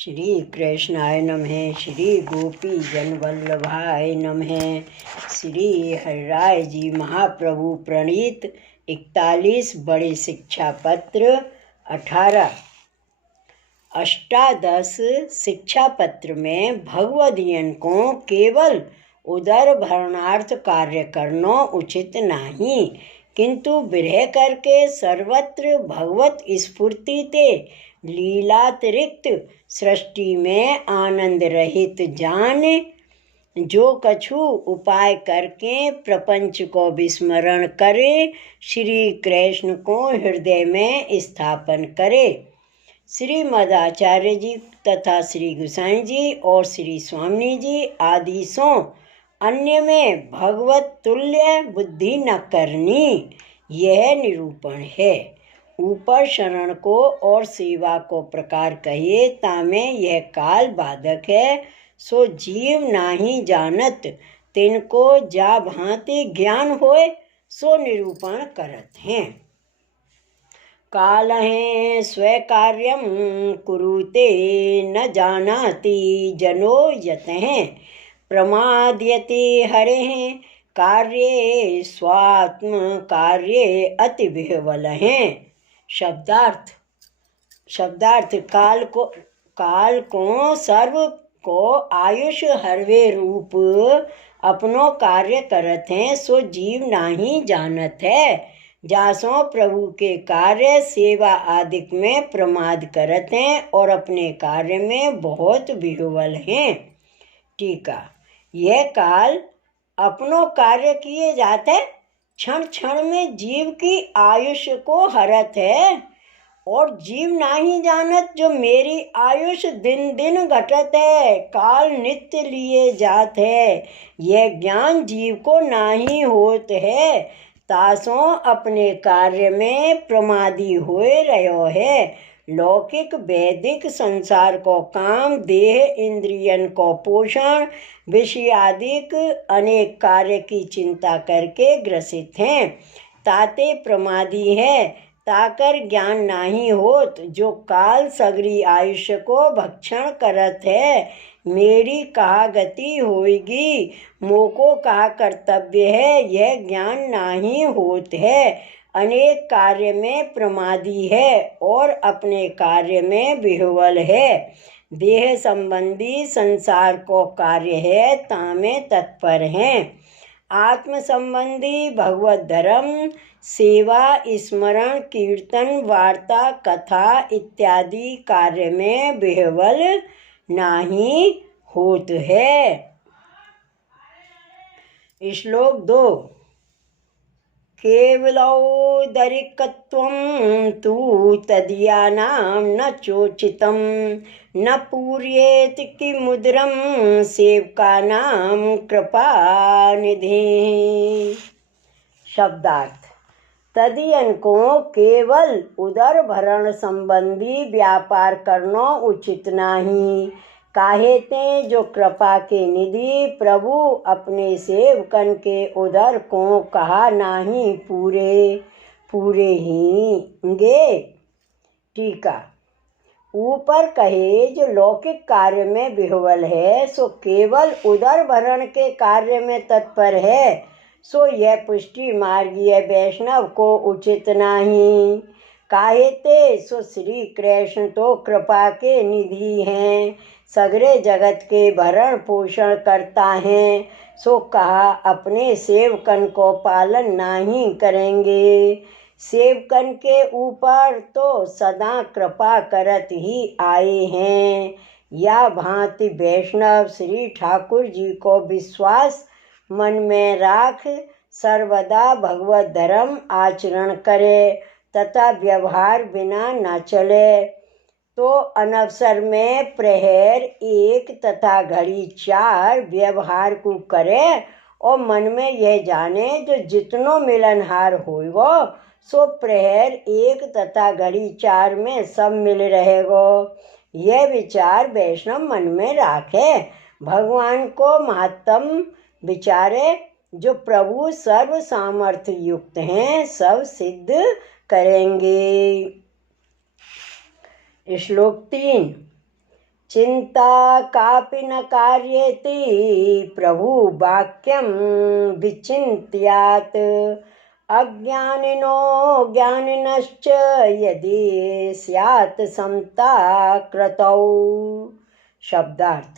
श्री कृष्णाय नमः। श्री गोपी जन वल्लभाय नमः। श्री हरिराय जी महाप्रभु प्रणीत 41 बड़े शिक्षा पत्र 18 अष्टादश शिक्षा पत्र में भगवदीयन को केवल उदर भरणार्थ कार्य करना उचित नहीं, किंतु विरह करके सर्वत्र भगवत स्फूर्ति ते लीलातिरिक्त सृष्टि में आनंद रहित जान जो कछु उपाय करके प्रपंच को विस्मरण करे, श्री कृष्ण को हृदय में स्थापन करे। श्रीमद आचार्य जी तथा श्री गोसाई जी और श्री स्वामी जी आदि सो अन्य में भगवत तुल्य बुद्धि न करनी, यह निरूपण है। ऊपर शरण को और सेवा को प्रकार कहिए, तामे यह काल बाधक है, सो जीव नाही जानत, तिनको जा भांति ज्ञान होए, सो निरूपण करत हैं। कालहे स्वकार्यं कुरुते न जानाति जनो यतः प्रमाद्यते हरेः कार्ये स्वात्म कार्ये अति विह्वल हैं। शब्दार्थ काल को सर्व को आयुष हरवे रूप अपनो कार्य करत हैं, सो जीव नाही जानत है। जासों प्रभु के कार्य सेवा आदि में प्रमाद करत हैं और अपने कार्य में बहुत विह्वल हैं। टीका, यह काल अपनो कार्य किए जाते क्षण क्षण में जीव की आयुष को हरत है, और जीव नाही जानत जो मेरी आयुष दिन दिन घटत है, काल नित्य लिए जात है, यह ज्ञान जीव को नाही होत है। तासों अपने कार्य में प्रमादी होए रहो है। लौकिक वैदिक संसार को काम, देह इंद्रियन को पोषण, विषयादिक अनेक कार्य की चिंता करके ग्रसित हैं। ताते प्रमादी है, ताकर ज्ञान नहीं होत, जो काल सगरी आयुष्य को भक्षण करत है। मेरी कहा गति होगी, मोको कहा कर्तव्य है, यह ज्ञान नहीं होत है। अनेक कार्य में प्रमादी है और अपने कार्य में विह्वल है। देह संबंधी संसार को कार्य है, तामे तत्पर हैं। आत्म संबंधी भगवत धर्म, सेवा, स्मरण, कीर्तन, वार्ता, कथा इत्यादि कार्य में विह्वल नहीं होत है। श्लोक 2। केवलौदरिकत्वं तु तदीयानां न चोचितं, न पूर्येत किमुद्रं सेवकानां कृपानिधि। शब्दार्थ, तदीयन को केवल उदर भरण संबंधी व्यापार करना उचित नहीं। काहेते जो कृपा के निधि प्रभु अपने सेवकन के उदर को कहा नहीं पूरे हींगे। टीका, ऊपर कहे जो लौकिक कार्य में विह्वल है, सो केवल उदर भरण के कार्य में तत्पर है, सो यह पुष्टि मार्गीय वैष्णव को उचित नहीं। काहेते सो श्री कृष्ण तो कृपा के निधि हैं, सगरे जगत के भरण पोषण करता है, सो कहा अपने सेवकन को पालन नहीं करेंगे। सेवकन के ऊपर तो सदा कृपा करत ही आए हैं। या भांति वैष्णव श्री ठाकुर जी को विश्वास मन में राख सर्वदा भगवत धर्म आचरण करे तथा व्यवहार बिना न चले, तो अनवसर में प्रहर 1 तथा घड़ी 4 व्यवहार को करे और मन में यह जाने जो जितनो मिलनहार होएगो, सो प्रहर 1 तथा घड़ी 4 में सब मिल रहेगो। यह विचार वैष्णव मन में राखे, भगवान को महत्तम विचारे, जो प्रभु सर्व सामर्थ्य युक्त हैं, सब सिद्ध करेंगे। श्लोक 3। चिंता कापि न कार्येति प्रभु वाक्यं विचिन्त्यात् अज्ञानिनो ज्ञानिनश्च यदि स्यात् समता क्रतौ। शब्दार्थ।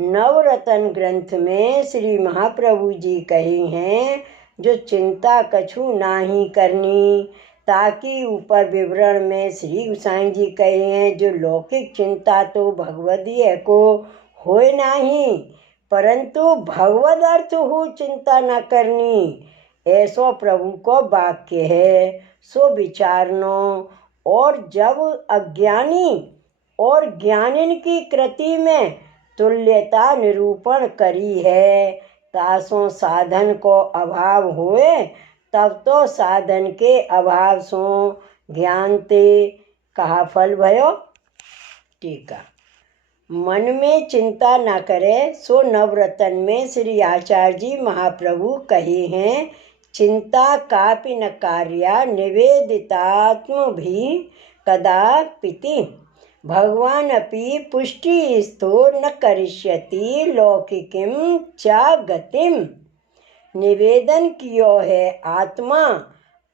नवरत्न ग्रंथ में श्री महाप्रभु जी कहे हैं, जो चिंता कछु नाही करनी। ताकि ऊपर विवरण में श्री गोसाई जी कहे हैं, जो लौकिक चिंता तो भगवदीय को होए नहीं, परंतु भगवद अर्थ हो चिंता न करनी, ऐसो प्रभु को वाक्य है। सो विचारनो। और जब अज्ञानी और ज्ञानिन की कृति में तुल्यता निरूपण करी है, तासों साधन को अभाव होए, तब तो साधन के अभाव सो ज्ञान ते कहा फल भयो। टीका। मन में चिंता न करे, सो नवरत्न में श्री आचार्य जी महाप्रभु कहे हैं, चिंता कापि न कार्या निवेदितात्म भी कदापिति भगवान अपि पुष्टि स्थो न करिष्यति लौकिकीं च गतिम। निवेदन कियो है आत्मा,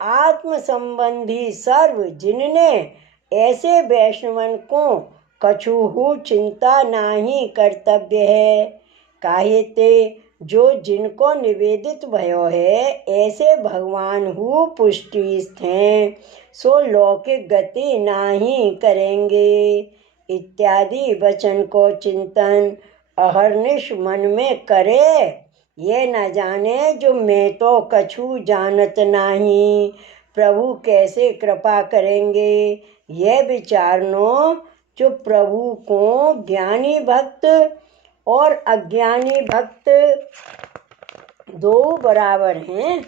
आत्म संबंधी सर्व जिनने ऐसे वैष्णवन को कछुहु चिंता नाही कर्तव्य है। काहे ते जो जिनको निवेदित भयो है, ऐसे भगवान हु पुष्टि हैं, सो लौकिक गति नाही करेंगे इत्यादि वचन को चिंतन अहर्निश मन में करे। ये न जाने जो मैं तो कछु जानत नाही, प्रभु कैसे कृपा करेंगे। ये विचारनो, जो प्रभु को ज्ञानी भक्त और अज्ञानी भक्त दो बराबर हैं।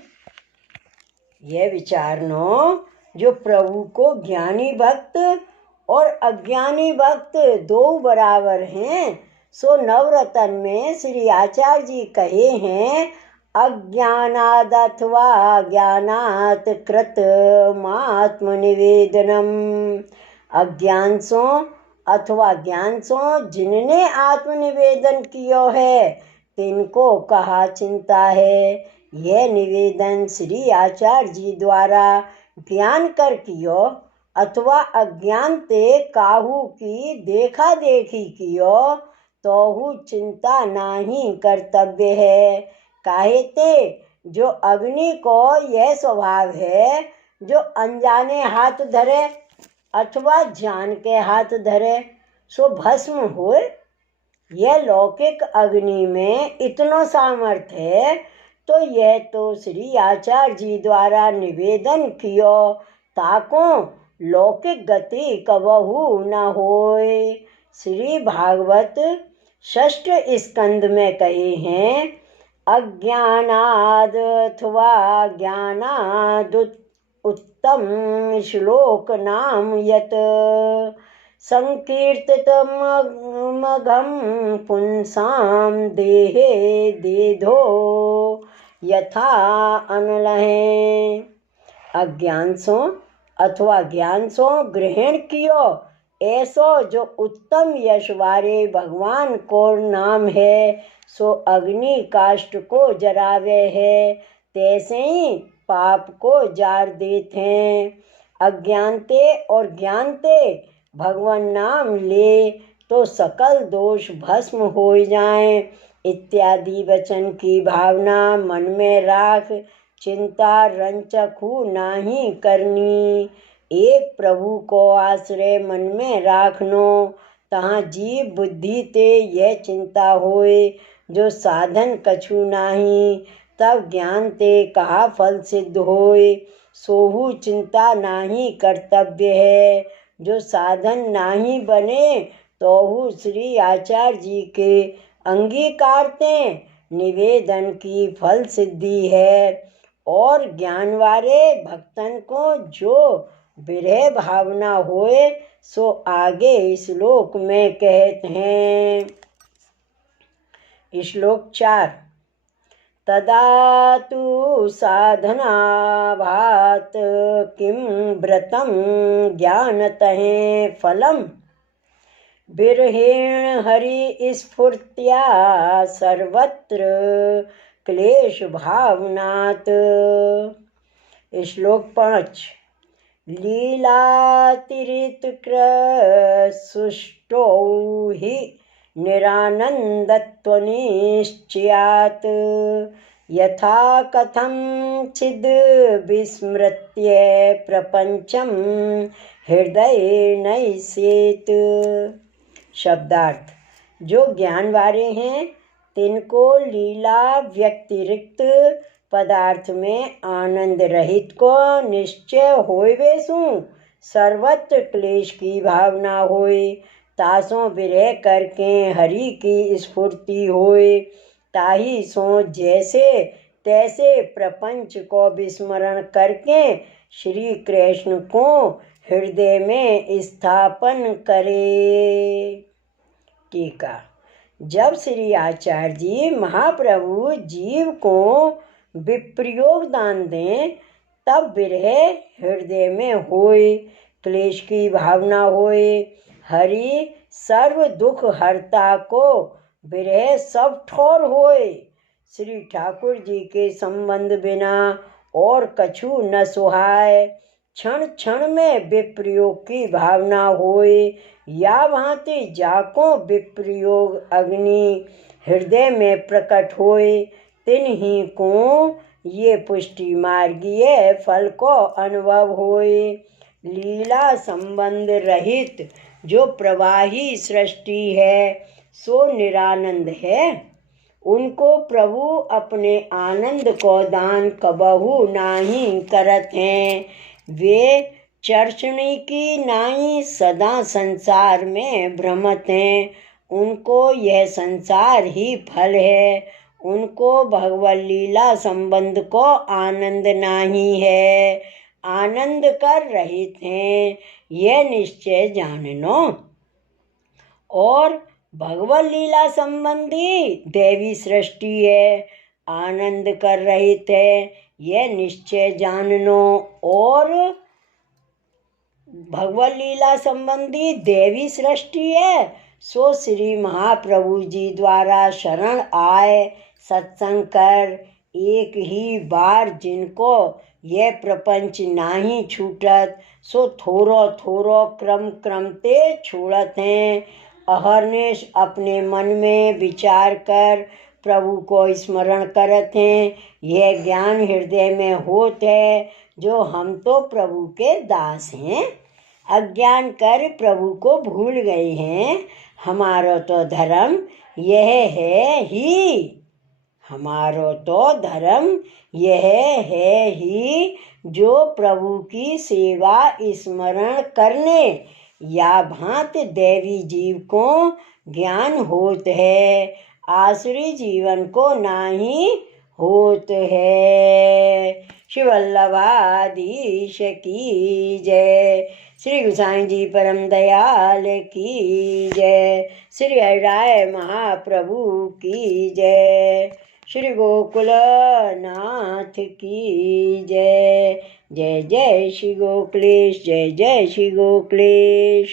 ये विचारनो, जो प्रभु को ज्ञानी भक्त और अज्ञानी भक्त दो बराबर हैं। सो नवरत्न में श्री आचार्य जी कहे हैं, अज्ञानाद अथवा ज्ञानात कृतमात्मनिवेदनम। अज्ञान सो अथवा ज्ञान सो जिनने आत्मनिवेदन कियो है, तिनको कहा चिंता है। यह निवेदन श्री आचार्य जी द्वारा ज्ञान कर कियो अथवा अज्ञान ते काहू की देखा देखी कियो, तोहु चिंता नहीं कर्तव्य है। काहे ते जो अग्नि को यह स्वभाव है, जो अनजाने हाथ धरे अथवा जान के हाथ धरे सो भस्म होए। यह लौकिक अग्नि में इतनो सामर्थ्य है, तो यह तो श्री आचार्य जी द्वारा निवेदन कियो, ताको लौकिक गति कबहू न होए। श्री भागवत षष्ठ स्कंद में कहे हैं, अज्ञानाद अथवा ज्ञानाद उत्तम श्लोक नाम यत संकीर्तितमघम पुंसाम देहे देधो यथा अनलहे। अज्ञान सो अथवा ज्ञान सो ग्रहण कियो, ऐसो जो उत्तम यश वाले भगवान को नाम है, सो अग्नि काष्ठ को जरावे है, तैसे ही पाप को जार देते हैं। अज्ञानते और ज्ञानते भगवान नाम ले, तो सकल दोष भस्म हो जाएं इत्यादि वचन की भावना मन में राख चिंता रंचकू नाही करनी। एक प्रभु को आश्रय मन में राखनो, तहाँ जीव बुद्धि ते यह चिंता होए, जो साधन कछु नाही, तब ज्ञान ते कहा फल सिद्ध होए। सोहु चिंता नाही कर्तव्य है, जो साधन नाही बने, तोहु श्री आचार्य जी के अंगीकारते निवेदन की फल सिद्धि है। और ज्ञान वाले भक्तन को जो विरह भावना होए, सो आगे श्लोक में कहते हैं। श्लोक 4। तदा तु साधनाभात किं व्रतं ज्ञानतः फलम् बिरहेण हरि स्फूर्त्या सर्वत्र क्लेश भावनात्। श्लोक 5। लीलातिरितकृसुष्टौ हि निरानन्दत्वनिश्चयात् यथा कथं चिद् विस्मृत्य प्रपंचम हृदय नैसेत। शब्दार्थ। जो ज्ञान वाले हैं तिनको लीला व्यतिरिक्त पदार्थ में आनंद रहित को निश्चय होवे सु सर्वत्र क्लेश की भावना होए, तासों विरह करके हरि की स्फूर्ति होए, ताही सो जैसे तैसे प्रपंच को विस्मरण करके श्री कृष्ण को हृदय में स्थापन करे। टीका। जब श्री आचार्य जी महाप्रभु जीव को विप्रयोग दान दें तब विरह हृदय में होए, क्लेश की भावना होए। हरि सर्व दुख हरता को विरह सब ठोर होए। श्री ठाकुर जी के संबंध बिना और कछु न सुहाय। क्षण क्षण में विप्रयोग की भावना होए, या भांति जाको विप्रयोग अग्नि हृदय में प्रकट होए, तिन्हीं को ये पुष्टि मार्गीय फल को अनुभव होए। लीला संबंध रहित जो प्रवाही सृष्टि है सो निरानंद है। उनको प्रभु अपने आनंद को दान कबहू नाही करत हैं। वे चर्चनी की नाई सदा संसार में भ्रमत हैं। उनको यह संसार ही फल है। उनको भगवत लीला संबंध को आनंद नाही है, आनंद कर रहित हैं, यह निश्चय जाननो। और भगवत लीला संबंधी दैवी सृष्टि है, आनंद कर रहित है, यह निश्चय जाननो। और भगवत लीला संबंधी देवी सृष्टि है सो श्री महाप्रभु जी द्वारा शरण आए सत्संग कर एक ही बार जिनको यह प्रपंच नाही छूटत सो थोरो थोरो क्रम क्रमते छोड़त हैं। अहरनिश अपने मन में विचार कर प्रभु को स्मरण करत हैं। यह ज्ञान हृदय में होत है जो हम तो प्रभु के दास हैं, अज्ञान कर प्रभु को भूल गए हैं। हमारो तो धर्म यह है ही, हमारो तो धर्म यह है ही जो प्रभु की सेवा स्मरण करने या भांत देवी जीव को ज्ञान होत है, आसुरी जीवन को नाही होत है। श्री वल्लभाधीश की जय। श्री गोसाई जी परम दयाल की जय। श्री हरिराय महाप्रभु की जय। श्री गोकुल नाथ की जय। जय जय श्री गोकुलेश, जय जय श्री गोकुलेश।